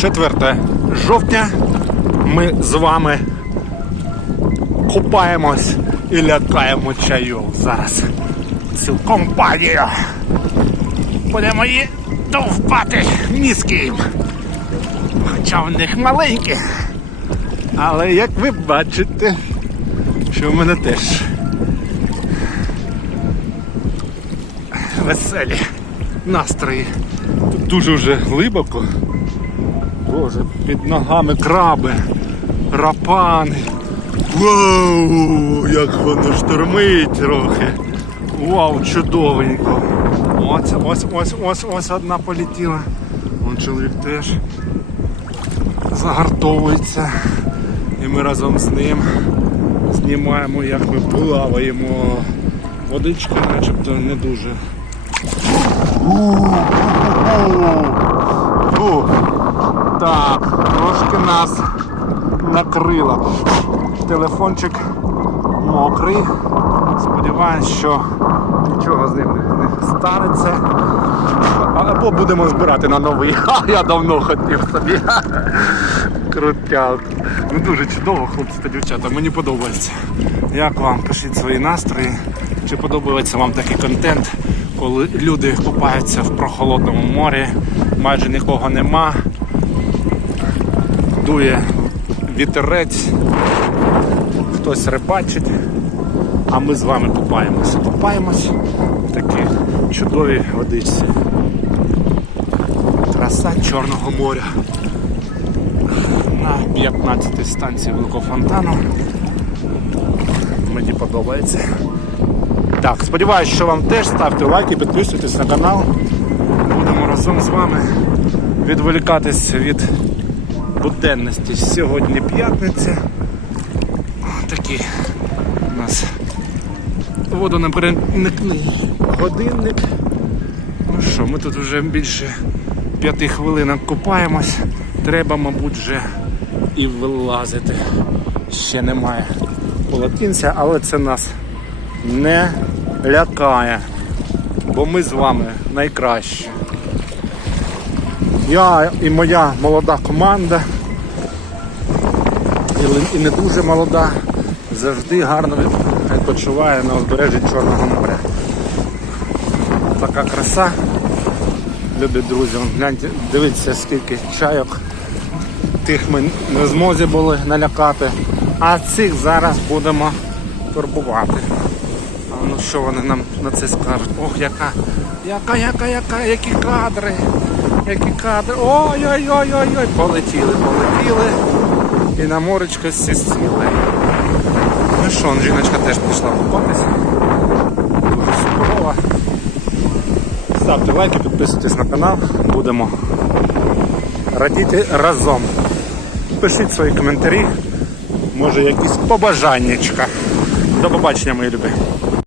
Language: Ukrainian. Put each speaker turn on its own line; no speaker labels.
4 жовтня. Ми з вами купаємось і лякаємо чайок зараз. Цю компанію. Будемо її довбати мізки. Хоча в них маленькі. Але як ви бачите, що в мене теж веселі настрої. Тут дуже вже глибоко. Боже, під ногами краби, рапани. Вау, як воно штормить трохи. Вау, чудовенько. Ось, ось, ось, ось, ось одна полетіла. Вон чоловік теж загартовується. І ми разом з ним знімаємо, як ми плаваємо. Водичка начебто не дуже. Так, трошки нас накрило. Телефончик мокрий. Сподіваюсь, що нічого з ним не- не станеться. Або будемо збирати на новий. Ха, я давно хотів собі. Крутяк. Ну дуже чудово, хлопці та дівчата. Мені подобається. Як вам? Пишіть свої настрої. Чи подобається вам такий контент, коли люди купаються в прохолодному морі, майже нікого нема, дує вітерець, хтось рибачить, а ми з вами купаємося. Купаємось в такій чудовій водичці. Краса Чорного моря. На 15 станції Великого фонтану. Мені подобається. Так, сподіваюся, що вам теж ставте лайки, підписуйтесь на канал. Будемо разом з вами відволікатись від буденності. Сьогодні п'ятниця. Такий у нас водонабірний годинник. Ну що, ми тут вже більше п'яти хвилинок купаємось. Треба, мабуть, вже і вилазити. Ще немає полотенця, але це нас не лякає, бо ми з вами найкращі. Я і моя молода команда, і не дуже молода, завжди гарно відпочиває на узбережжі Чорного моря. Така краса, любі друзі, гляньте, дивіться, скільки чайок. Тих ми не в змозі були налякати, а цих зараз будемо турбувати. А ну що вони нам на це скажуть? Ох, яка, яка, яка, яка, які кадри, які кадри. Ой-ой-ой-ой-ой. Полетіли, полетіли. І на моречко всі сіли. Ну що, жіночка теж пішла купатися. Дуже суперова. Ставте лайки, підписуйтесь на канал. Будемо радіти разом. Пишіть свої коментарі, може якісь побажаннячка. До побачення, мої любі.